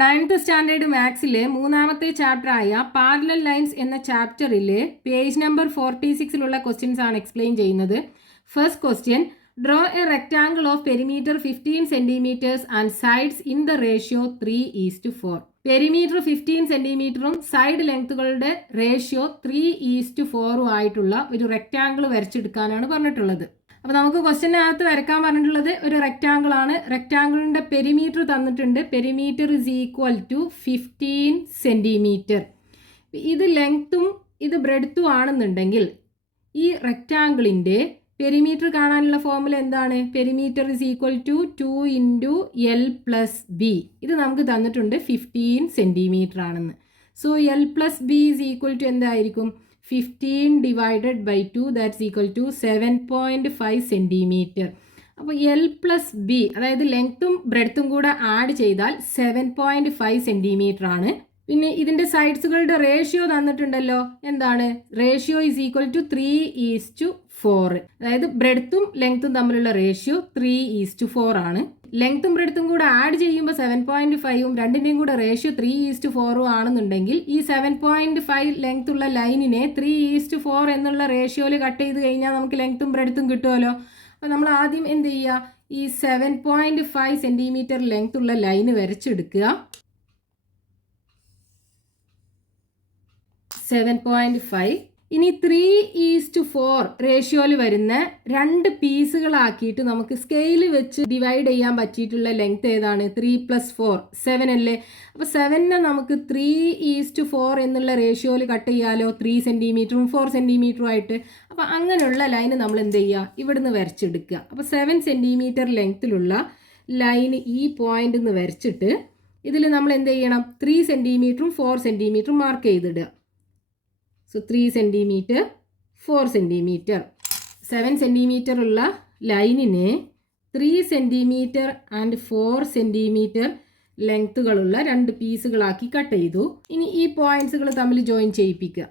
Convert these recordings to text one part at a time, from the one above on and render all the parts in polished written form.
9th standard മാത്സിലെ മൂന്നാമത്തെ ചാപ്റ്ററായ parallel lines എന്ന ചാപ്റ്ററിലെ പേജ് നമ്പർ 46-ലുള്ള ക്വസ്റ്റ്യൻസ് ആണ് എക്സ്പ്ലെയിൻ ചെയ്യുന്നത്. First question, draw a rectangle of perimeter 15 centimetres and sides in the ratio 3:4. Perimeter 15 സെന്റിമീറ്ററും side ലെങ്ത്തുകളുടെ റേഷ്യോ 3:4 ആയിട്ടുള്ള ഒരു റെക്ടാങ്കിൾ വരച്ചെടുക്കാനാണ് പറഞ്ഞിട്ടുള്ളത്. അപ്പോൾ നമുക്ക് ക്വസ്റ്റ്യനകത്ത് വരക്കാൻ പറഞ്ഞിട്ടുള്ളത് ഒരു റെക്റ്റാങ്കിൾ ആണ്. റെക്റ്റാങ്കിളിൻ്റെ പെരിമീറ്റർ തന്നിട്ടുണ്ട്. Perimeter is equal to 15 centimetre. ഇത് ലെങ്ത്തും ഇത് ബ്രെഡ്ത്തും ആണെന്നുണ്ടെങ്കിൽ ഈ റെക്റ്റാങ്കിളിൻ്റെ പെരിമീറ്റർ കാണാനുള്ള ഫോർമുല എന്താണ്? Perimeter is equal to 2 × L+B. ഇത് നമുക്ക് തന്നിട്ടുണ്ട് 15 സെൻറ്റിമീറ്റർ ആണെന്ന്. So L+B is equal to എന്തായിരിക്കും? 15 divided by 2 that's equal to 7.5 centimetre. അപ്പോൾ L+B അതായത് ലെങ്ത്തും ബ്രെഡ്ത്തും കൂടെ ആഡ് ചെയ്താൽ 7.5 സെൻറ്റിമീറ്റർ ആണ്. പിന്നെ ഇതിൻ്റെ സൈഡ്സുകളുടെ റേഷ്യോ തന്നിട്ടുണ്ടല്ലോ. എന്താണ്? Ratio is equal to 3:4. അതായത് ബ്രെഡ്ത്തും ലെങ്ത്തും തമ്മിലുള്ള റേഷ്യോ 3:4 ആണ്. ലെങ്ത്തും ബ്രെഡ്ത്തും കൂടെ ആഡ് ചെയ്യുമ്പോൾ 7.5ഉം രണ്ടിൻ്റെയും കൂടെ റേഷ്യോ 3:4 ആണെന്നുണ്ടെങ്കിൽ ഈ 7.5 ലെങ്ത് ഉള്ള ലൈനിനെ 3:4 എന്നുള്ള റേഷ്യോയിൽ കട്ട് ചെയ്ത് കഴിഞ്ഞാൽ നമുക്ക് ലെങ്ത്തും ബ്രെഡ്ത്തും കിട്ടുമല്ലോ. അപ്പോൾ നമ്മൾ ആദ്യം എന്ത് ചെയ്യുക? ഈ 7.5 സെൻറ്റിമീറ്റർ ലെങ്ത് ഉള്ള ലൈന് വരച്ചെടുക്കുക. 7.5. ഇനി 3:4 റേഷ്യോയിൽ വരുന്ന രണ്ട് പീസുകളാക്കിയിട്ട് നമുക്ക് സ്കെയിൽ വെച്ച് ഡിവൈഡ് ചെയ്യാൻ പറ്റിയിട്ടുള്ള ലെങ്ത് ഏതാണ്? 3+4 7 അല്ലേ? അപ്പോൾ 7നെ നമുക്ക് 3:4 എന്നുള്ള റേഷ്യോയിൽ കട്ട് ചെയ്യാലോ, 3 സെൻറ്റിമീറ്ററും 4 സെൻറ്റിമീറ്ററും ആയിട്ട്. അപ്പോൾ അങ്ങനെയുള്ള ലൈന് നമ്മൾ എന്ത് ചെയ്യുക? ഇവിടുന്ന് വരച്ചെടുക്കുക. അപ്പോൾ 7 സെൻറ്റിമീറ്റർ ലെങ്ത്തിലുള്ള ലൈന് ഈ പോയിന്റ് നിന്ന് വരച്ചിട്ട് ഇതിൽ നമ്മൾ എന്ത് ചെയ്യണം? 3 സെൻറ്റിമീറ്ററും 4 സെൻറ്റിമീറ്ററും മാർക്ക് ചെയ്തിടുക. So 3 centimetre 4 centimetre. 7 സെൻറ്റിമീറ്റർ ഉള്ള ലൈനിനെ 3 സെൻറ്റിമീറ്റർ ആൻഡ് 4 സെൻറ്റിമീറ്റർ ലെങ്ത്തുകളുള്ള രണ്ട് പീസുകളാക്കി കട്ട് ചെയ്തു. ഇനി ഈ പോയിന്റ്സുകൾ തമ്മിൽ ജോയിൻ ചെയ്യിപ്പിക്കുക.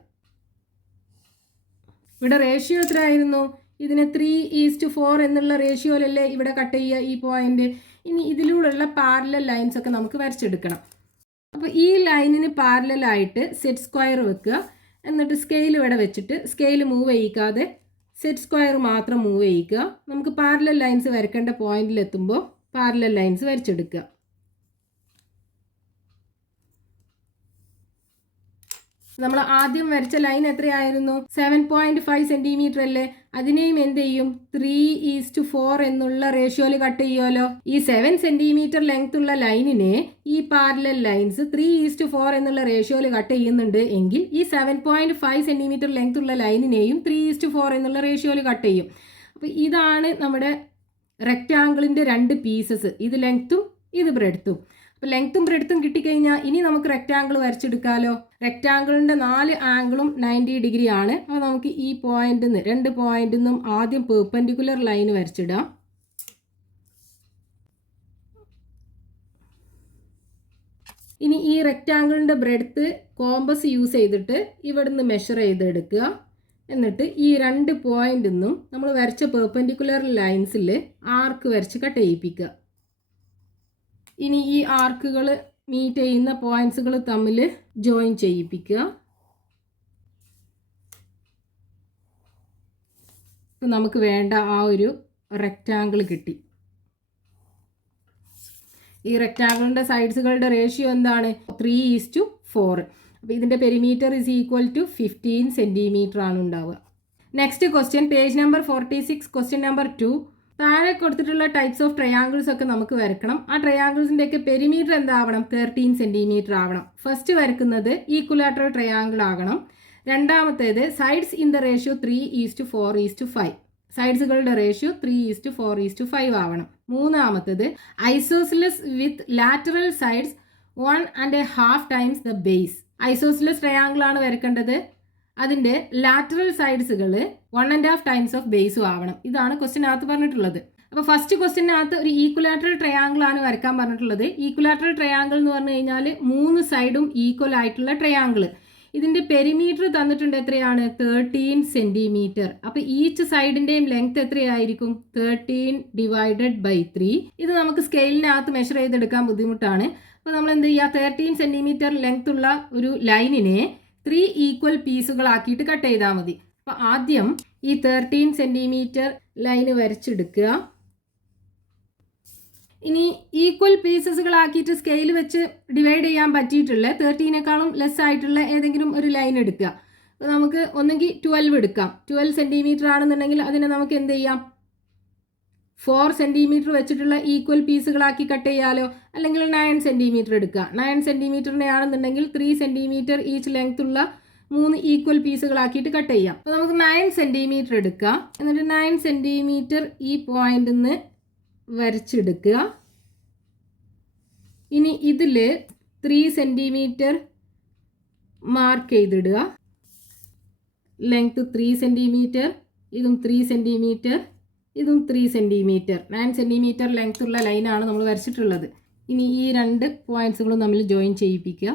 ഇവിടെ റേഷ്യോ എത്ര ആയിരുന്നു? ഇതിനെ 3:4 എന്നുള്ള റേഷ്യോയിലല്ലേ ഇവിടെ കട്ട് ചെയ്യുക ഈ പോയിന്റ്. ഇനി ഇതിലൂടെയുള്ള പാരലൽ ലൈൻസ് ഒക്കെ നമുക്ക് വരച്ചെടുക്കണം. അപ്പോൾ ഈ ലൈനിന് പാരലലായിട്ട് സെറ്റ് സ്ക്വയർ വെക്കുക. എന്നിട്ട് സ്കെയിൽ ഇവിടെ വെച്ചിട്ട് സ്കെയിൽ മൂവ് ചെയ്യിക്കാതെ സെറ്റ് സ്ക്വയർ മാത്രം മൂവ് ചെയ്യിക്കുക. നമുക്ക് പാരലൽ ലൈൻസ് വരക്കേണ്ട പോയിന്റിലെത്തുമ്പോൾ പാരലൽ ലൈൻസ് വരച്ചെടുക്കുക. നമ്മൾ ആദ്യം വരച്ച ലൈൻ എത്രയായിരുന്നു? 7.5 സെൻറ്റിമീറ്റർ അല്ലേ? അതിനെയും എന്ത് ചെയ്യും? 3:4 എന്നുള്ള റേഷ്യോയിൽ കട്ട് ചെയ്യുമല്ലോ. ഈ 7 സെൻറ്റിമീറ്റർ ലെങ്ത് ഉള്ള ലൈനിനെ ഈ പാരലൽ ലൈൻസ് 3:4 എന്നുള്ള റേഷ്യോയിൽ കട്ട് ചെയ്യുന്നുണ്ട് എങ്കിൽ ഈ 7.5 സെൻറ്റിമീറ്റർ ലെങ്ത് ഉള്ള ലൈനിനെയും 3:4 എന്നുള്ള റേഷ്യോയിൽ കട്ട് ചെയ്യും. അപ്പോൾ ഇതാണ് നമ്മുടെ റെക്റ്റാങ്കിളിൻ്റെ രണ്ട് പീസസ്. ഇത് ലെങ്ത്തും ഇത് ബ്രെഡ്ത്തും. അപ്പോൾ ലെങ്ത്തും ബ്രെഡ്ത്തും കിട്ടിക്കഴിഞ്ഞാൽ ഇനി നമുക്ക് റെക്റ്റാങ്കിൾ വരച്ചെടുക്കാമല്ലോ. റെക്റ്റാങ്കിളിൻ്റെ 4 ആംഗിളും 90 ഡിഗ്രി ആണ്. അപ്പോൾ നമുക്ക് ഈ പോയിന്റിൽ നിന്ന് രണ്ട് പോയിന്റിൽ നിന്നും ആദ്യം പെർപെൻഡിക്കുലർ ലൈൻ വരച്ചിടാം. ഇനി ഈ റെക്റ്റാങ്കിളിൻ്റെ ബ്രെഡ്ത്ത് കോമ്പസ് യൂസ് ചെയ്തിട്ട് ഇവിടുന്ന് മെഷർ ചെയ്തെടുക്കുക. എന്നിട്ട് ഈ രണ്ട് പോയിന്റിൽ നിന്നും നമ്മൾ വരച്ച പെർപെൻഡിക്കുലർ ലൈൻസിൽ ആർക്ക് വരച്ച് കട്ട് ചെയ്യിപ്പിക്കുക. ഇനി ഈ ആർക്കുകൾ മീറ്റ് ചെയ്യുന്ന പോയിന്റ്സുകൾ തമ്മിൽ ജോയിൻ ചെയ്യിപ്പിക്കുക. ഇപ്പം നമുക്ക് വേണ്ട ആ ഒരു റെക്റ്റാങ്കിൾ കിട്ടി. ഈ റെക്റ്റാങ്കിളിൻ്റെ സൈഡ്സുകളുടെ റേഷ്യോ എന്താണ്? 3:4. അപ്പോൾ ഇതിൻ്റെ perimeter is equal to 15 centimetre ആണ് ഉണ്ടാവുക. Next question, page number 46, question number 2. താഴെ കൊടുത്തിട്ടുള്ള ടൈപ്സ് ഓഫ് ട്രയാങ്കിൾസ് ഒക്കെ നമുക്ക് വരക്കണം. ആ ട്രയാങ്കിൾസിൻ്റെയൊക്കെ പെരിമീറ്റർ എന്താവണം? 13 സെൻറ്റിമീറ്റർ ആവണം. ഫസ്റ്റ് വരക്കുന്നത് ഈക്വലാറ്ററൽ ട്രയാങ്കിൾ ആകണം. രണ്ടാമത്തേത് സൈഡ്സ് ഇൻ ദ റേഷ്യോ 3:4:5. സൈഡ്സുകളുടെ റേഷ്യോ 3:4:5 ആവണം. മൂന്നാമത്തേത് isosceles with lateral sides 1.5 times the base. Isosceles triangle ആണ് വരക്കേണ്ടത്. അതിൻ്റെ ലാറ്ററൽ സൈഡ്സുകൾ 1.5 ടൈംസ് ഓഫ് ബേസും ആവണം. ഇതാണ് ക്വസ്റ്റ്യനകത്ത് പറഞ്ഞിട്ടുള്ളത്. അപ്പോൾ ഫസ്റ്റ് ക്വസ്റ്റ്യനകത്ത് ഒരു ഈക്വലാറ്ററൽ ട്രയാങ്കിൾ ആണ് വരക്കാൻ പറഞ്ഞിട്ടുള്ളത്. ഈക്വലാറ്ററൽ ട്രയാങ്കിൾ എന്ന് പറഞ്ഞു കഴിഞ്ഞാൽ 3 സൈഡും ഈക്വൽ ആയിട്ടുള്ള ട്രയാങ്കിൾ. ഇതിൻ്റെ പെരിമീറ്റർ തന്നിട്ടുണ്ട് എത്രയാണ്? 13 സെൻറ്റിമീറ്റർ. അപ്പോൾ ഈച്ച് സൈഡിൻ്റെയും ലെങ്ത് എത്രയായിരിക്കും? 13 ഡിവൈഡഡ് ബൈ 3. ഇത് നമുക്ക് സ്കെയിലിനകത്ത് മെഷർ ചെയ്തെടുക്കാൻ ബുദ്ധിമുട്ടാണ്. അപ്പോൾ നമ്മൾ എന്ത് ചെയ്യുക, 13 സെൻറ്റിമീറ്റർ ലെങ്ത് ഉള്ള ഒരു ലൈനിനെ 3 ഈക്വൽ പീസുകളാക്കിയിട്ട് കട്ട് ചെയ്താൽ മതി. അപ്പോൾ ആദ്യം ഈ 13 സെൻറ്റിമീറ്റർ ലൈന് വരച്ചെടുക്കുക. ഇനി ഈക്വൽ പീസസുകളാക്കിയിട്ട് സ്കെയിൽ വെച്ച് ഡിവൈഡ് ചെയ്യാൻ പറ്റിയിട്ടുള്ള 13നേക്കാളും ലെസ് ആയിട്ടുള്ള ഏതെങ്കിലും ഒരു ലൈൻ എടുക്കുക. അപ്പോൾ നമുക്ക് ഒന്നെങ്കിൽ 12 എടുക്കാം. 12 സെൻറ്റിമീറ്റർ ആണെന്നുണ്ടെങ്കിൽ അതിനെ നമുക്ക് എന്ത് ചെയ്യാം, 4 സെൻറ്റിമീറ്റർ വെച്ചിട്ടുള്ള ഈക്വൽ പീസുകളാക്കി കട്ട് ചെയ്യാലോ. അല്ലെങ്കിൽ 9 സെൻറ്റിമീറ്റർ എടുക്കുക. 9 സെൻറ്റിമീറ്ററിനെ ആണെന്നുണ്ടെങ്കിൽ 3 സെൻറ്റിമീറ്റർ ഈച്ച് ലെങ്ത് ഉള്ള 3 ഈക്വൽ പീസുകളാക്കിയിട്ട് കട്ട് ചെയ്യാം. അപ്പോൾ നമുക്ക് 9 സെൻറ്റിമീറ്റർ എടുക്കാം. എന്നിട്ട് 9 സെൻറ്റിമീറ്റർ ഈ പോയിന്റിൽ നിന്ന് വരച്ചെടുക്കുക. ഇനി ഇതിൽ 3 സെൻറ്റിമീറ്റർ മാർക്ക് ചെയ്തിടുക. ലെങ്ത് 3 സെൻറ്റിമീറ്റർ, ഇതും 3 സെൻറ്റിമീറ്റർ, ഇതും 3 സെൻറ്റിമീറ്റർ. 9 സെൻറ്റിമീറ്റർ ലെങ്ത് ഉള്ള ലൈനാണ് നമ്മൾ വരച്ചിട്ടുള്ളത്. ഇനി ഈ 2 പോയിന്റ്സുകളും തമ്മിൽ ജോയിൻ ചെയ്യിപ്പിക്കുക.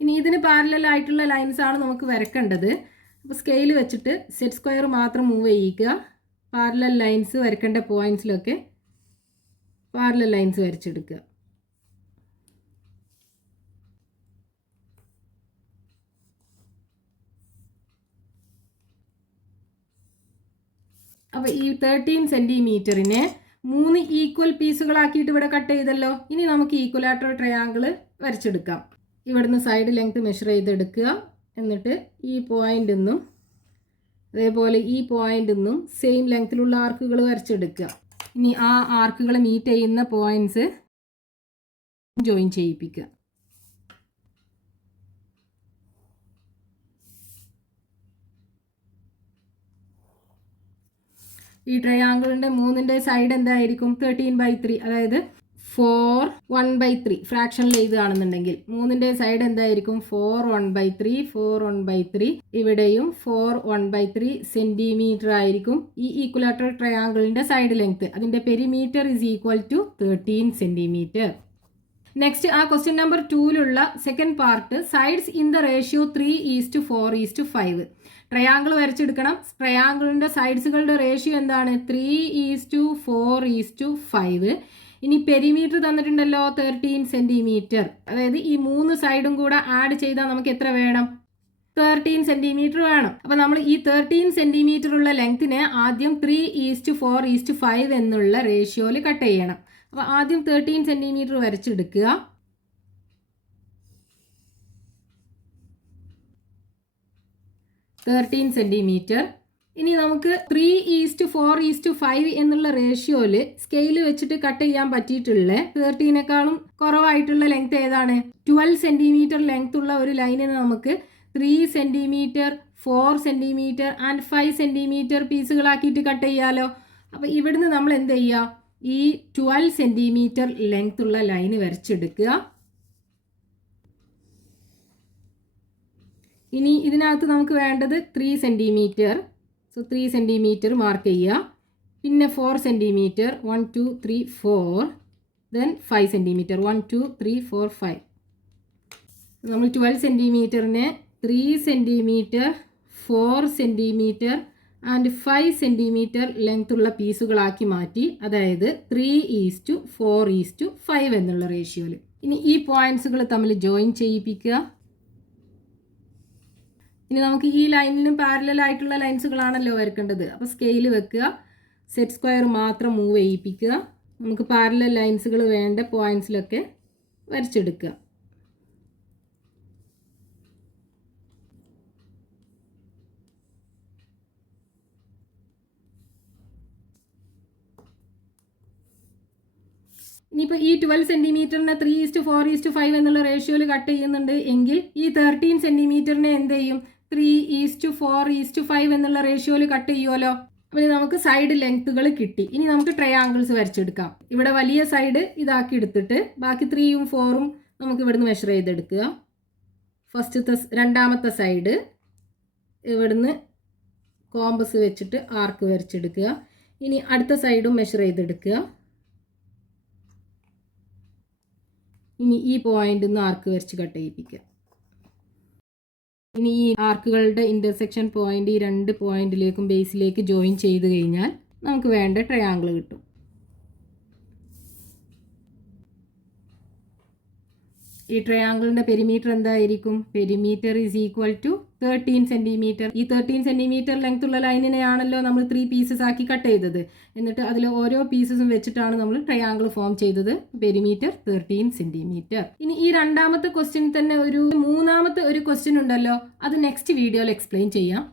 ഇനി ഇതിന് പാരലൽ ആയിട്ടുള്ള ലൈൻസ് ആണ് നമുക്ക് വരക്കേണ്ടത്. അപ്പോൾ സ്കെയിൽ വെച്ചിട്ട് സെറ്റ് സ്ക്വയർ മാത്രം മൂവ് ചെയ്യിക്കുക. പാരലൽ ലൈൻസ് വരക്കേണ്ട പോയിന്റ്സിലൊക്കെ പാരലൽ ലൈൻസ് വരച്ചെടുക്കുക. അപ്പോൾ ഈ 13 സെൻറ്റിമീറ്ററിനെ 3 ഈക്വൽ പീസുകളാക്കിയിട്ട് ഇവിടെ കട്ട് ചെയ്തല്ലോ. ഇനി നമുക്ക് ഈക്വലാറ്ററൽ ട്രയാങ്കിൾ വരച്ചെടുക്കാം. ഇവിടുന്ന് സൈഡ് ലെങ്ത് മെഷർ ചെയ്തെടുക്കുക. എന്നിട്ട് ഈ പോയിന്റിൽ നിന്നും അതേപോലെ ഈ പോയിന്റിൽ നിന്നും സെയിം ലെങ്ത്തിലുള്ള ആർക്കുകൾ വരച്ചെടുക്കുക. ഇനി ആ ആർക്കുകൾ മീറ്റ് ചെയ്യുന്ന പോയിന്റ്സ് ജോയിൻ ചെയ്യിപ്പിക്കുക. ഈ ട്രയാങ്കിളിൻ്റെ 3ന്റെ സൈഡ് എന്തായിരിക്കും, 13/3, അതായത് 4 1/3 ഫ്രാക്ഷനിൽ എഴുതുകയാണെന്നുണ്ടെങ്കിൽ 3ന്റെ സൈഡ് എന്തായിരിക്കും, 4 1/3 4 1/3. ഇവിടെയും 4 1/3 സെൻറ്റിമീറ്റർ ആയിരിക്കും ഈ ഈക്വലാറ്ററൽ ട്രയാങ്കിളിൻ്റെ സൈഡ് ലെങ്ത്. അതിൻ്റെ perimeter is equal to 13 centimetre. Next ആ ക്വസ്റ്റ്യൻ നമ്പർ 2ലുള്ള second part, sides in the ratio 3:4:5. Triangle വരച്ചെടുക്കണം. ട്രയാങ്കിളിൻ്റെ സൈഡ്സുകളുടെ റേഷ്യോ എന്താണ്, 3:4:5. ഇനി പെരിമീറ്റർ തന്നിട്ടുണ്ടല്ലോ 13 സെൻറ്റിമീറ്റർ. അതായത് ഈ 3 സൈഡും കൂടെ ആഡ് ചെയ്താൽ നമുക്ക് എത്ര വേണം, 13 സെൻറ്റിമീറ്റർ വേണം. അപ്പോൾ നമ്മൾ ഈ 13 സെൻറ്റിമീറ്റർ ഉള്ള ലെങ്ത്തിനെ ആദ്യം 3:4:5 എന്നുള്ള റേഷ്യോയിൽ കട്ട് ചെയ്യണം. അപ്പോൾ ആദ്യം 13 സെൻറ്റിമീറ്റർ വരച്ചെടുക്കുക. സെൻറ്റിമീറ്റർ. ഇനി നമുക്ക് 3:4:5 എന്നുള്ള റേഷ്യോയിൽ സ്കെയിൽ വെച്ചിട്ട് കട്ട് ചെയ്യാൻ പറ്റിയിട്ടുള്ള 13നേക്കാളും കുറവായിട്ടുള്ള ലെങ്ത് ഏതാണ്, 12 സെൻറ്റിമീറ്റർ ലെങ്ത് ഉള്ള ഒരു ലൈനിന് നമുക്ക് 3 സെൻറ്റിമീറ്റർ 4 സെൻറ്റിമീറ്റർ ആൻഡ് 5 സെൻറ്റിമീറ്റർ പീസുകളാക്കിയിട്ട് കട്ട് ചെയ്യാലോ. അപ്പോൾ ഇവിടുന്ന് നമ്മൾ എന്ത് ചെയ്യുക, ഈ 12 സെൻറ്റിമീറ്റർ ലെങ്ത് ഉള്ള ലൈന് വരച്ചെടുക്കുക. ഇനി ഇതിനകത്ത് നമുക്ക് വേണ്ടത് 3 സെൻറ്റിമീറ്റർ. സോ 3 സെൻറ്റിമീറ്റർ മാർക്ക് ചെയ്യുക. പിന്നെ 4 സെൻറ്റിമീറ്റർ 1 2 3 4. Then 5 centimetre 1 2 3 4 5. നമ്മൾ 12 സെൻറ്റിമീറ്ററിനെ 3 centimetre 4 centimetre and 5 centimetre length ഉള്ള പീസുകളാക്കി മാറ്റി. അതായത് 3:4:5 എന്നുള്ള റേഷ്യോയിൽ. ഇനി ഈ പോയിന്റ്സുകൾ തമ്മിൽ ജോയിൻ ചെയ്യിപ്പിക്കുക. ഇനി നമുക്ക് ഈ ലൈനിനും പാരലൽ ആയിട്ടുള്ള ലൈൻസുകളാണല്ലോ വരക്കേണ്ടത്. അപ്പോൾ സ്കെയിൽ വെക്കുക, സെറ്റ് സ്ക്വയർ മാത്രം മൂവ് ചെയ്യിപ്പിക്കുക. നമുക്ക് പാരലൽ ലൈൻസുകൾ വേണ്ട പോയിന്റ്സിലൊക്കെ വരച്ചെടുക്കുക. ഇനിയിപ്പോൾ ഈ 12 സെൻറ്റിമീറ്ററിനെ 3:4:5 എന്നുള്ള റേഷ്യോയിൽ കട്ട് ചെയ്യുന്നുണ്ട് എങ്കിൽ ഈ 13 സെൻറ്റിമീറ്ററിനെ എന്ത് ചെയ്യും, 3:4:5 എന്നുള്ള റേഷ്യോയിൽ കട്ട് ചെയ്യുമല്ലോ. അപ്പോൾ നമുക്ക് സൈഡ് ലെങ്ത്തുകൾ കിട്ടി. ഇനി നമുക്ക് ട്രയാങ്കിൾസ് വരച്ചെടുക്കാം. ഇവിടെ വലിയ സൈഡ് ഇതാക്കി എടുത്തിട്ട് ബാക്കി 3ഉം 4ഉം നമുക്ക് ഇവിടുന്ന് മെഷർ ചെയ്തെടുക്കുക. രണ്ടാമത്തെ സൈഡ് ഇവിടുന്ന് കോമ്പസ് വെച്ചിട്ട് ആർക്ക് വരച്ചെടുക്കുക. ഇനി അടുത്ത സൈഡും മെഷർ ചെയ്തെടുക്കുക. ഇനി ഈ പോയിന്റിൽ നിന്ന് ആർക്ക് വരച്ച് കട്ട് ചെയ്യിപ്പിക്കുക. ഇനി ഈ ആർക്കുകളുടെ ഇൻ്റർസെക്ഷൻ പോയിന്റ് ഈ 2 പോയിന്റിലേക്കും ബേസിലേക്ക് ജോയിൻ ചെയ്ത് കഴിഞ്ഞാൽ നമുക്ക് വേണ്ട ട്രയാങ്കിൾ കിട്ടും. ഈ ട്രയാങ്കിളിൻ്റെ പെരിമീറ്റർ എന്തായിരിക്കും? Perimeter is equal to 13 centimetre. ഈ 13 സെൻറ്റിമീറ്റർ ലെങ്ത് ഉള്ള ലൈനിനെയാണല്ലോ നമ്മൾ 3 പീസസ് ആക്കി കട്ട് ചെയ്തത്. എന്നിട്ട് അതിൽ ഓരോ പീസസും വെച്ചിട്ടാണ് നമ്മൾ ട്രയാങ്കിൾ ഫോം ചെയ്തത്. Perimeter 13 centimetre. ഇനി ഈ രണ്ടാമത്തെ ക്വസ്റ്റ്യൻ തന്നെ ഒരു മൂന്നാമത്തെ ഒരു ക്വസ്റ്റ്യൻ ഉണ്ടല്ലോ, അത് നെക്സ്റ്റ് വീഡിയോയിൽ എക്സ്പ്ലെയിൻ ചെയ്യാം.